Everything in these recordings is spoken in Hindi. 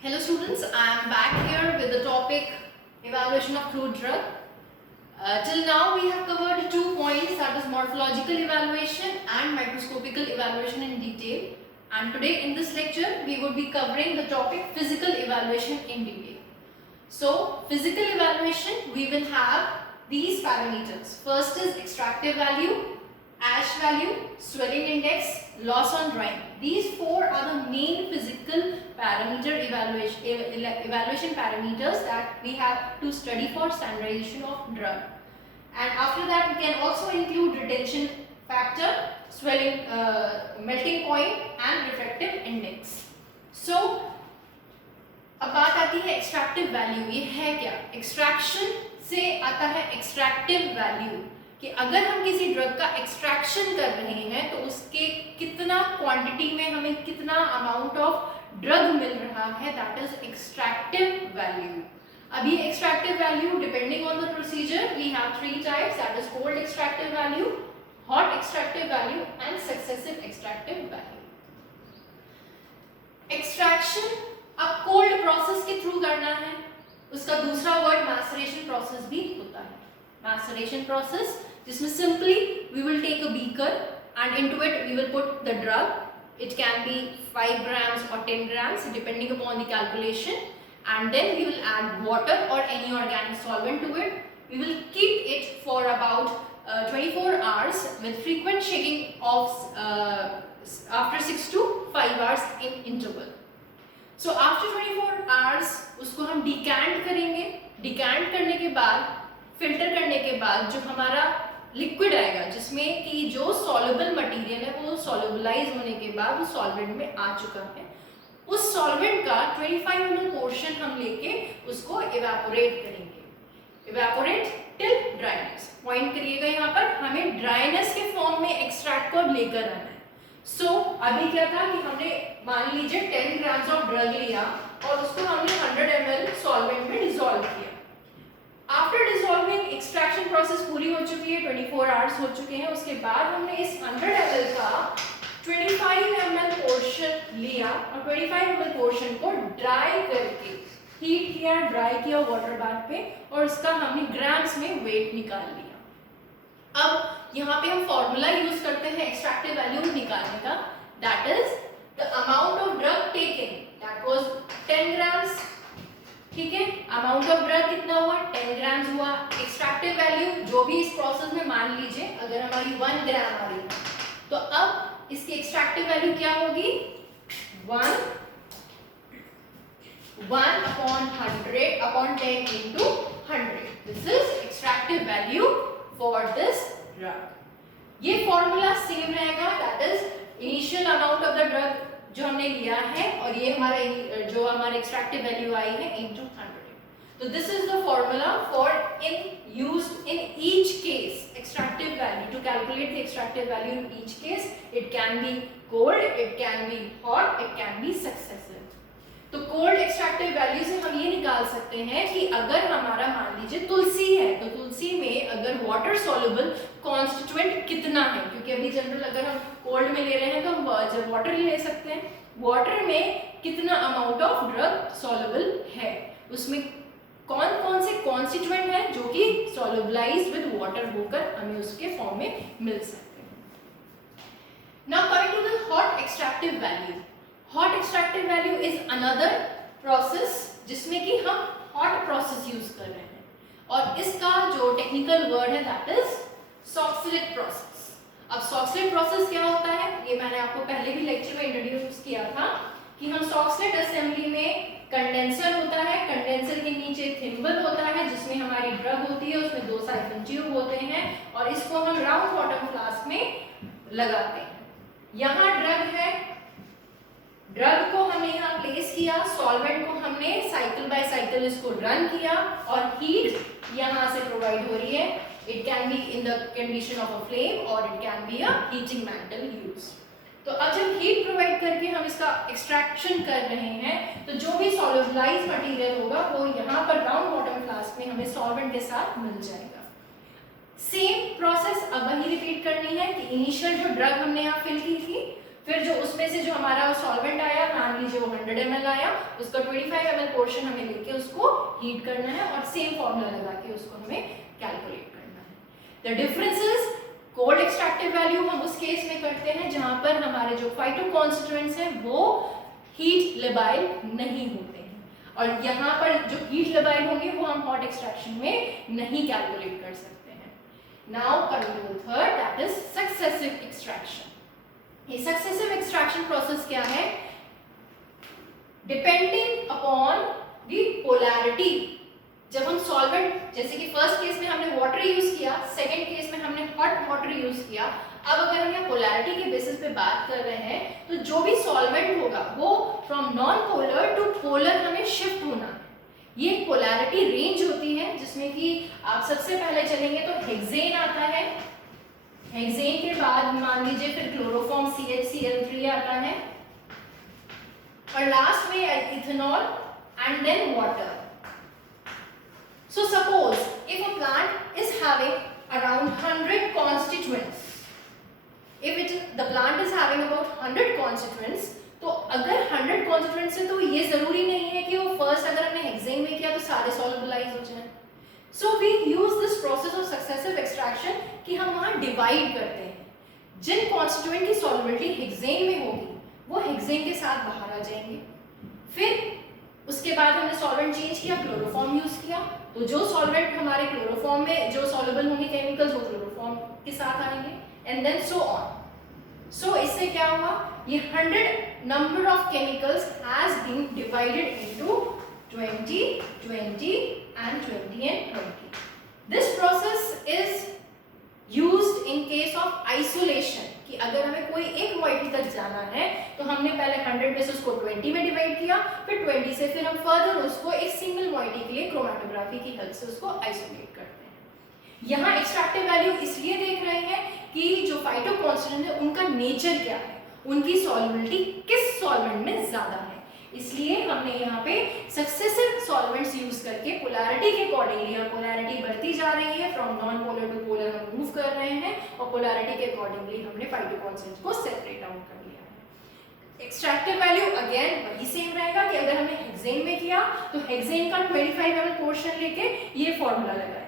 Hello students, I am back here with the topic evaluation of crude drug. Till now we have covered 2 points, that is morphological evaluation and microscopical evaluation in detail, and today in this lecture we would be covering the topic physical evaluation in detail. So physical evaluation, we will have these parameters. First is extractive value, ash value, swelling index, loss on drying. These 4 are the main physical parameter evaluation parameters that we have to study for standardization of drug. And after that we can also include retention factor, swelling, melting point and refractive index. So अब बात आती है एक्सट्रैक्टिव वैल्यू. ये है क्या? एक्सट्रैक्शन से आता है एक्सट्रैक्टिव वैल्यू, कि अगर हम किसी ड्रग का एक्सट्रैक्शन कर रहे हैं तो उसके कितना क्वांटिटी में हमें कितना अमाउंट ऑफ ड्रग मिल रहा है, दैट इज एक्सट्रैक्टिव वैल्यू. अब ये extractive value depending on the procedure we have 3 types, that is cold extractive value, hot extractive value and successive extractive value. Extraction अब कोल्ड प्रोसेस के थ्रू करना है. उसका दूसरा वर्ड मैसरेशन प्रोसेस भी होता है. मैसरेशन प्रोसेस जिसमें simply we will take a beaker and into it we will put the drug. It can be 5 grams or 10 grams depending upon the calculation, and then we will add water or any organic solvent to it. We will keep it for about 24 hours with frequent shaking of after 6 to 5 hours in interval. So after 24 hours उसको हम डिकैंट करेंगे. डिकैंट करने के बाद, फिल्टर करने के बाद जो हमारा लिक्विड आएगा जिसमें कि जो सॉल्युबल मटेरियल है वो सॉल्युबलाइज होने के बाद वो सॉल्वेंट में आ चुका है, उस सॉल्वेंट का 25 ml पोर्शन हम लेके उसको इवेपोरेट करेंगे. Evaporate till dryness. पॉइंट करिएगा यहाँ पर, हमें ड्राइनेस के फॉर्म में एक्सट्रैक्ट को लेकर आना है. अभी क्या था कि हमने मान लीजिए 10 grams ऑफ ड्रग लिया और उसको हमने 100 ml सॉल्वेंट में डिसॉल्व किया. आफ्टर डिसॉल्विंग एक्सट्रैक्शन प्रोसेस पूरी हो चुकी है, 24 आवर्स हो चुके हैं. उसके बाद हमने इस 100 ml का 25 ml पोर्शन लिया और 25 ml पोर्शन को ड्राई करके हीट किया, ड्राई किया वाटर बाथ पे, और उसका हमने ग्राम्स में वेट निकाल लिया. अब यहाँ पे हम फॉर्मूला यूज करते हैं एक्सट्रैक्टिव वैल्यू निकालने का, that is the amount of drug taken, that was 10 grams. ठीक है, अमाउंट ऑफ ड्रग कितना हुआ? 10 grams हुआ. एक्सट्रैक्टिव वैल्यू जो भी इस प्रोसेस में मान लीजिए अगर हमारी 1 gram आ रही है तो अब इसकी एक्सट्रैक्टिव वैल्यू क्या होगी? 1 upon 100 upon 10 into 100. This is extractive value for this drug. ये फॉर्मूला सेम रहेगा, that is initial amount of the drug जो हमने लिया है और ये हमारा जो हमारा एक्सट्रैक्टिव वैल्यू आई है into 100. तो this is the formula for in used in each case extractive value. To calculate the extractive value in each case, it can be cold, it can be hot, it can be successive. तो कोल्ड एक्सट्रैक्टिव वैल्यू से हम ये निकाल सकते हैं कि अगर हमारा मान लीजिए तुलसी है तो तुलसी में अगर वाटर सॉल्युबल कॉन्स्टिट्यूएंट कितना है, क्योंकि अभी जनरल अगर हम कोल्ड में ले रहे हैं तो हम जब वाटर ले सकते हैं, वाटर में कितना अमाउंट ऑफ ड्रग सॉल्युबल है, उसमें कौन कौन से कॉन्स्टिट्यूएंट है जो कि सॉल्युबलाइज्ड विद वाटर होकर हमें उसके फॉर्म में मिल सकते हैं. Now coming to the hot extractive value. Hot extractive value is another process जिसमें कि हम हॉट प्रोसेस यूज कर रहे हैं, और इसका जो टेक्निकल वर्ड है दैट इज सॉक्सलेट प्रोसेस. अब सॉक्सलेट प्रोसेस क्या होता है ये मैंने आपको पहले भी लेक्चर में इंट्रोड्यूस किया था कि हम सॉक्सलेट असेंबली में कंडेंसर होता है, कंडेंसर के नीचे थिम्बल होता है जिसमें हमारी ड्रग होती है, उसमें 2 साइफन ट्यूब होते हैं और इसको हम राउंड बॉटम फ्लास्क में लगाते हैं. यहाँ ड्रग है, ड्रग को हमने यहाँ प्लेस किया, सॉल्वेंट को हमने साइकिल बाय साइकिल इसको रन किया और हीट यहाँ से प्रोवाइड हो रही है. It can be in the condition of a flame और it can be a heating metal use. तो अब जब हीट प्रोवाइड करके हम इसका एक्सट्रैक्शन कर रहे हैं तो जो भी सॉल्युबलाइज्ड मटेरियल होगा वो यहाँ पर राउंड बॉटम फ्लास्क में हमें सॉल्वेंट के साथ मिल जाएगा. सेम प्रोसेस अब वही रिपीट करनी है कि इनिशियल जो ड्रग हमने यहाँ फिल की थी, फिर जो उसमें से जो हमारा सॉल्वेंट आया, मान लीजिए वो 100 ml आया, उसका 25 ml पोर्शन हमें लेके उसको हीट करना है और सेम फॉर्मूला लगा के उसको हमें कैलकुलेट करना है। The difference is cold extractive value हम उस केस में करते हैं जहां पर हमारे जो फाइटोकॉन्स्टिट्यूएंट्स हैं वो हीट लेबाइल नहीं होते हैं, और यहाँ पर जो हीट लेबाइल होंगे वो हम हॉट एक्सट्रैक्शन में नहीं कैलकुलेट कर सकते हैं। Now coming to the third, that is successive extraction. ये सक्सेसिव एक्सट्रैक्शन प्रोसेस क्या है? Depending upon the polarity. जब हम सॉल्वेंट, जैसे कि फर्स्ट केस में हमने वाटर यूज किया, सेकंड केस में हमने हॉट वाटर यूज किया, अब अगर हम यहाँ पोलैरिटी के बेसिस पे बात कर रहे हैं तो जो भी सॉल्वेंट होगा वो from non polar to polar हमें शिफ्ट होना है। ये एक पोलैरिटी रेंज होती है जिसमें कि आप सबसे पहले चलेंगे तो हेक्सेन आता है, हेक्सेन के बाद मान लीजिए फिर क्लोरोफॉर्म CHCl3 आता है, और लास्ट में ethanol and then water. So suppose if a plant is having around 100 constituents, if the plant is having about 100 constituents, तो अगर 100 constituents है तो ये जरूरी नहीं है कि वो फर्स्ट अगर हमने हेक्सेन में किया तो सारे solubilize हो जाएं। So we use this process of successive extraction कि हम वहाँ डिवाइड करते हैं। जिन constituent की solubility हेक्सेन में होगी वो हेक्सेन के साथ बाहर आ जाएंगे। फिर उसके बाद हमने सॉल्वेंट चेंज किया, क्लोरोफॉर्म यूज किया, तो जो सॉल्वेंट हमारे क्लोरोफॉर्म में जो सॉल्युबल होंगे केमिकल्स वो क्लोरोफॉर्म के साथ आएंगे, and then so on. So इससे क्या हुआ? ये 100 number of chemicals has been divided into 20, 20 and 20 and 20. This process is used in case of isolation, कि अगर हमें कोई एक मॉइटी तक जाना है तो हमने पहले 100 में से उसको 20 में डिवाइड किया, फिर 20 से फिर हम फर्दर उसको एक सिंगल मॉइटी के लिए क्रोमेटोग्राफी की हेल्प से उसको आइसोलेट करते हैं। यहाँ एक्सट्रैक्टिव वैल्यू इसलिए देख रहे हैं कि जो फाइटोकॉन्स्टिट्यूएंट है उनका नेचर क्या है, उनकी सॉल्युबिलिटी किस सॉल्वेंट में ज्यादा है, इसलिए हमने यहाँ पे सक्सेसिव सॉल्वेंट्स यूज करके पोलैरिटी के अकॉर्डिंगली, हम पोलैरिटी बढ़ती जा रही है, from non polar to polar हम मूव कर रहे हैं, और पोलैरिटी के अकॉर्डिंगली हमने फाइटोकॉन्स्टिट्यूएंट्स को सेपरेट आउट कर लिया है। एक्सट्रैक्टिव वैल्यू अगेन वही सेम रहेगा कि अगर हमने हेक्सेन में किया तो हेक्सेन का 25 ml पोर्शन लेके ये फॉर्मूला लगाया।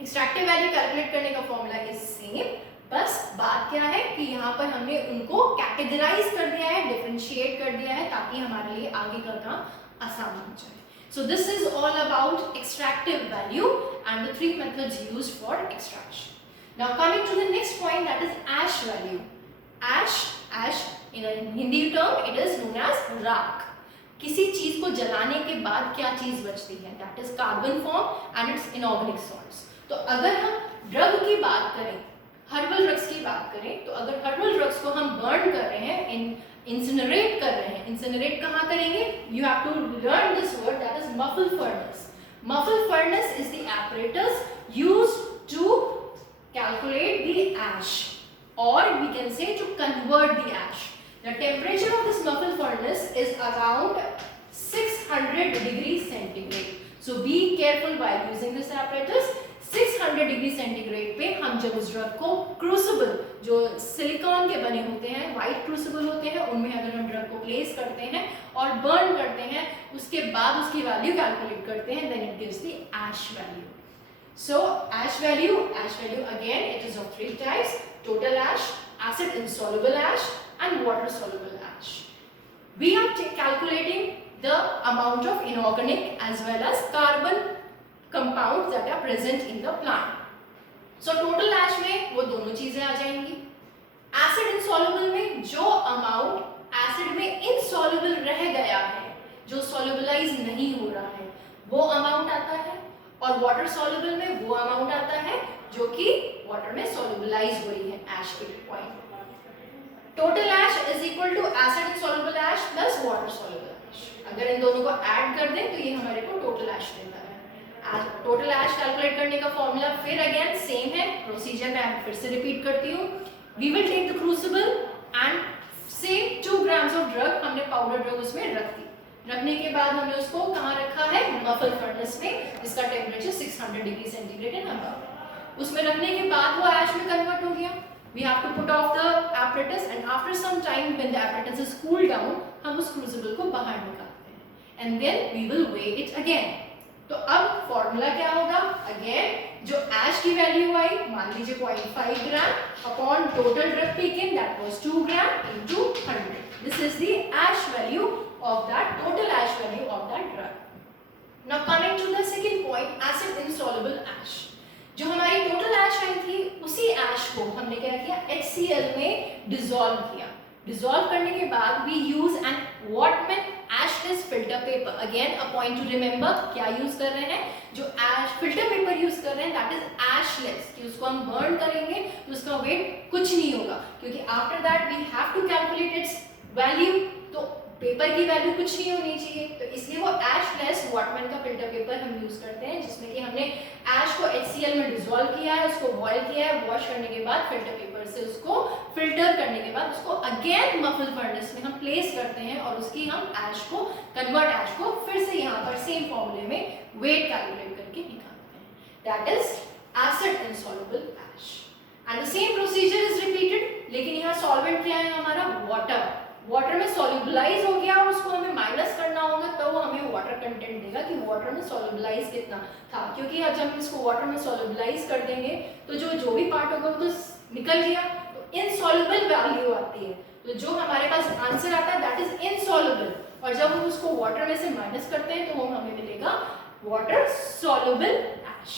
एक्सट्रैक्टिव वैल्यू कैलकुलेट करने का फॉर्मूला इज सेम, बस बात क्या है कि यहाँ पर हमने उनको कैटेगराइज कर दिया है, डिफरेंशिएट कर दिया है, ताकि हमारे लिए आगे का काम आसान हो जाए। So this is all about extractive value and the three methods used for extraction. Now coming to the next point, that is ash value. Ash in a Hindi term it is known as राख। किसी चीज को जलाने के बाद क्या चीज बचती है, that is carbon form and its inorganic salts। तो अगर हम ड्रग की बात करें, हर्बल ड्रग्स की बात करें, तो अगर हर्बल ड्रग्स को हम बर्न कर रहे हैं, इंसिनरेट कर रहे हैं, इंसिनरेट कहाँ करेंगे? You have to learn this word, that is muffle furnace. Muffle furnace is the apparatus used to calculate the ash, or we can say to convert the ash. The temperature of this muffle furnace is around 600 degrees centigrade. So be careful while using this apparatus. 600 degree centigrade पे हम जब उस ड्रग को क्रूसिबल, जो सिलिकॉन के बने होते हैं, वाइट क्रूसिबल होते हैं, उनमें अगर हम ड्रग को प्लेस करते हैं और बर्न करते हैं, उसके बाद उसकी वैल्यू कैलकुलेट करते हैं, then it gives the ash value. So ash value again it is of 3 types: total ash, acid insoluble ash and water soluble ash. We are calculating the amount of inorganic as well as carbon compounds that are present in the plant. So total ash में वो दोनों चीजें आ जाएंगी। Acid insoluble में जो amount acid में insoluble रह गया है, जो solubilize नहीं हो रहा है, वो amount आता है, और water soluble में वो amount आता है जो कि water में solubilize हो रही है ash के point। Total ash is equal to acid insoluble ash plus water soluble ash। अगर इन दोनों को add कर दें तो ये हमारे को total ash देता है। टोटल ऐश कैलकुलेट करने का फॉर्मूला फिर अगेन सेम है, प्रोसीजर मैं फिर से रिपीट करती हूँ। We will take the crucible and same 2 grams of drug, हमने पाउडर ड्रग उसमें रख दी। रखने के बाद हमने उसको कहाँ रखा है? मफल फर्नेस में, जिसका टेम्परेचर 600 डिग्री सेंटीग्रेड है। उसमें रखने के बाद वो ऐश में कन्वर्ट हो गया। we have to put off the apparatus and after some time when the apparatus is cooled down, हम उस crucible को बाहर निकालते हैं and then we will weigh it again. तो अब फॉर्मूला क्या होगा? अगेन जो एश की वैल्यू आई, मान लीजिए 0.5 gram upon total drug taken, that was 2 gram into 100. This is the ash value of that, total ash value of that drug. Now coming to the second point, acid insoluble ash. जो हमारी टोटल एश आई थी उसी एश को हमने क्या किया? HCl में डिसॉल्व किया. डिसॉल्व करने के बाद we use an Whatman ashless filter paper. Again a point to remember, क्या यूज कर रहे हैं? जो एश फिल्टर पेपर यूज कर रहे हैं that is ashless, कि उसको हम बर्न करेंगे तो उसका वेट कुछ नहीं होगा, क्योंकि after that we have to calculate its value. तो पेपर की वैल्यू कुछ नहीं होनी चाहिए, तो इसलिए वो एशलेस वॉटमैन का फिल्टर पेपर हम यूज करते हैं, जिसमें कि हमने एश को HCl में डिसॉल्व किया है, उसको बॉयल किया है, वॉश करने के बाद फिल्टर पेपर से उसको फिल्टर करने के बाद उसको अगेन मफल फर्नेस में हम प्लेस करते हैं और उसकी हम एश को कन्वर्ट एश को फिर से यहाँ पर सेम फॉर्मूले में वेट कैलकुलेट करके निकालते हैं. That is acid insoluble ash and the same procedure is repeated. लेकिन यहाँ सॉल्वेंट क्या है हमारा? वाटर. वाटर में सॉल्युबलाइज हो गया और उसको हमें माइनस करना होगा, तो वो हमें वाटर कंटेंट देगा कि वाटर में सॉल्युबलाइज कितना था, क्योंकि जब हम इसको वाटर में सॉल्युबलाइज कर देंगे तो जो भी पार्ट होगा वो तो निकल गया, तो इनसॉल्युबल वैल्यू आती है. तो जो हमारे पास आंसर आता है दैट इज इनसॉल्युबल, और जब हम उसको वाटर में से माइनस करते हैं तो वो हमें मिलेगा water soluble ash.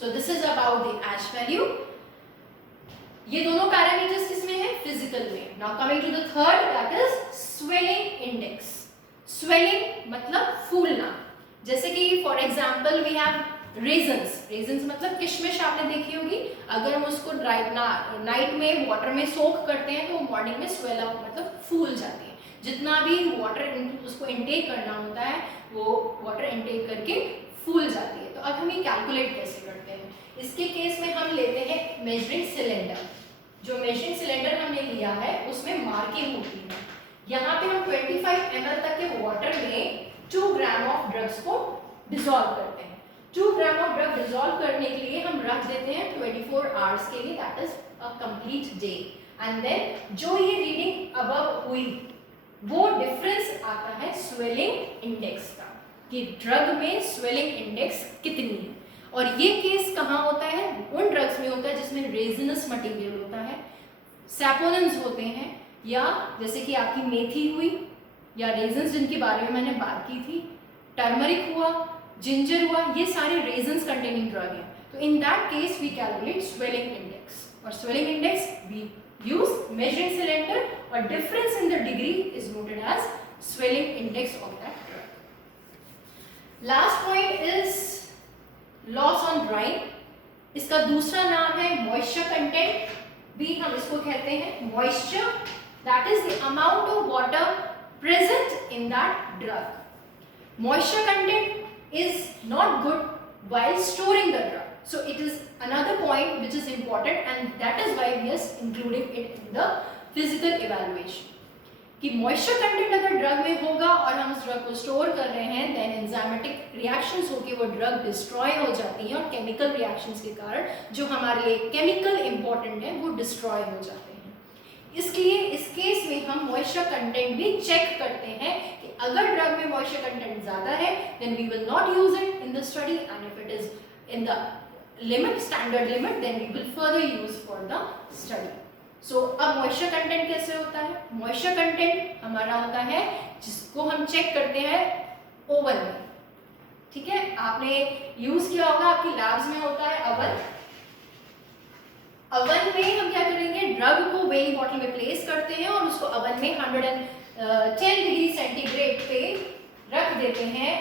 So this is about the ash value. ये दोनों पैरामीटर्स किसमें है? फिजिकल में. Now coming to the third, that is swelling index. Swelling मतलब फूलना. जैसे कि for example we have raisins. Raisins मतलब किशमिश आपने देखी होगी. अगर हम उसको नाइट में वाटर में सोक करते हैं तो मॉर्निंग में स्वेल अप मतलब फूल जाती है. जितना भी वाटर उसको इनटेक करना होता है वो वाटर इनटेक करके फूल जाती है. तो अब हम ये कैलकुलेट कैसे करते हैं? इसके केस में हम लेते हैं मेजरिंग सिलेंडर. जो मेजरिंग सिलेंडर हमने लिया है उसमें मार्किंग होती है. यहाँ पे हम 25 ml तक के वाटर में 2 ग्राम ऑफ ड्रग्स को डिसॉल्व करते हैं. 2 ग्राम ऑफ ड्रग डिसॉल्व करने के लिए हम रख देते हैं 24 आवर्स के लिए, that is a complete day. And then जो ये रीडिंग अबव हुई वो डिफरेंस आता है स्वेलिंग इंडेक्स का, कि ड्रग में स्वेलिंग इंडेक्स कितनी है. और ये केस कहाँ होता है? उन ड्रग्स में होता है जिसमें रेजिनस मटेरियल होता है, सैपोनिन्स होते हैं, या जैसे कि आपकी मेथी हुई या रेजन्स जिनके बारे में मैंने बात की थी, टर्मरिक हुआ, जिंजर हुआ, ये सारे रेजन्स कंटेनिंग ड्रग हैं. तो in that case we calculate swelling index, और swelling index we use measuring cylinder, और difference in the degree is noted as swelling index of that drug. Last point is loss on drying. इसका दूसरा नाम है मॉइस्चर कंटेंट, भी हम इसको कहते हैं moisture. That is the amount of water present in that drug. Moisture content is not good while storing the drug, so it is another point which is important, and that is why we are including it in the physical evaluation. कि मॉइस्चर कंटेंट अगर ड्रग में होगा और हम उस ड्रग को स्टोर कर रहे हैं, देन एंजाइमेटिक रिएक्शंस होकर वो ड्रग डिस्ट्रॉय हो जाती हैं, और केमिकल रिएक्शंस के कारण जो हमारे लिए केमिकल इंपॉर्टेंट है वो डिस्ट्रॉय हो जाते हैं. इसलिए इस केस में हम मॉइस्चर कंटेंट भी चेक करते हैं कि अगर ड्रग में मॉइस्चर कंटेंट ज़्यादा है then we will not use it in the study, and if it is in the limit, standard limit, then we will further use for the study. So अब मॉइस्चर कंटेंट कैसे होता है? मॉइस्चर कंटेंट हमारा होता है जिसको हम चेक करते हैं ओवन में. ठीक है, आपने यूज किया होगा, आपकी लैब्स में होता है अवन. अवन में हम क्या करेंगे? ड्रग को वेइंग बॉटल में प्लेस करते हैं और उसको अवन में 110 डिग्री सेंटीग्रेड पे रख देते हैं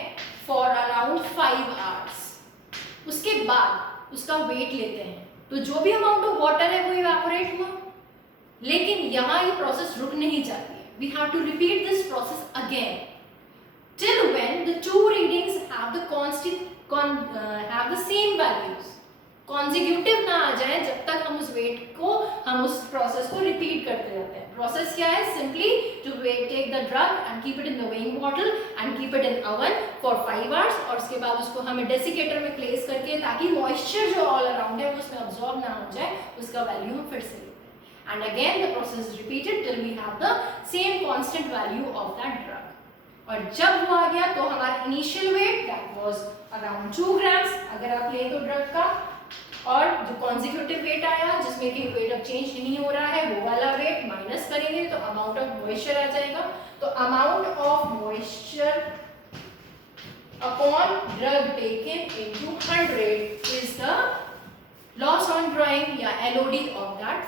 फॉर अराउंड 5 आवर्स. उसके बाद उसका वेट लेते हैं, तो जो भी अमाउंट ऑफ वाटर है वो इवेपोरेट हुआ. लेकिन यहाँ ये प्रोसेस रुक नहीं जाती है. We have to repeat this process again till when the two readings have the same values. Consecutive ना आ जाए जब तक हम उस वेट को, हम उस प्रोसेस को रिपीट करते रहते हैं। प्रोसेस क्या है? Simply to take the drug and keep it in the weighing bottle and keep it in oven for 5 hours, और उसके बाद उसको हमें डेसिकेटर में प्लेस करके, ताकि मॉइस्चर जो ऑल अराउंड है वो उसमें अब्सॉर्ब ना हो जाए, उसका वैल्यू हम फिर से लेते हैं। And again the process is repeated till we have the same constant value of that drug. और जब वो आ गया तो हमारा initial weight that was around 2 grams अगर आप लें तो ड्रग का, और जो कॉन्जिक्यूटिव वेट आया जिसमें कि वेट अब चेंज नहीं हो रहा है, वो वाला वेट माइनस करेंगे तो अमाउंट ऑफ मॉइस्चर आ जाएगा। तो amount of moisture upon drug taken into 100 is the loss on drawing या एलओडी ऑफ दैट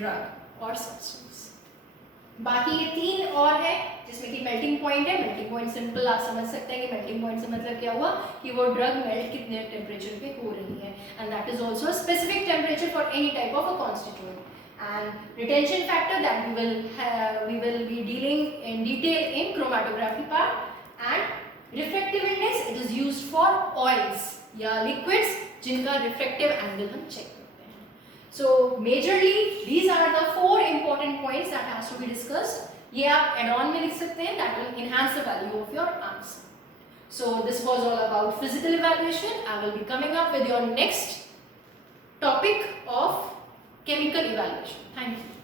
ड्रग और सब्सटेंस। बाकी ये 3 और है जिसमें कि मेल्टिंग पॉइंट है। मेल्टिंग पॉइंट सिंपल आप समझ सकते हैं कि मेल्टिंग पॉइंट से मतलब क्या हुआ कि वो ड्रग मेल्ट कितने टेम्परेचर पे हो रही है, and that is also specific temperature for any type of a constituent. And retention factor that we will be dealing in detail in chromatography part, and refractive index it is used for oils या liquids जिनका refractive angle हम check करते हैं। So majorly these are the 4 important points that has to be discussed. ये आप add-on में लिख सकते हैं, that will enhance the value of your answer. So this was all about physical evaluation. I will be coming up with your next topic of chemical evaluation. Thank you.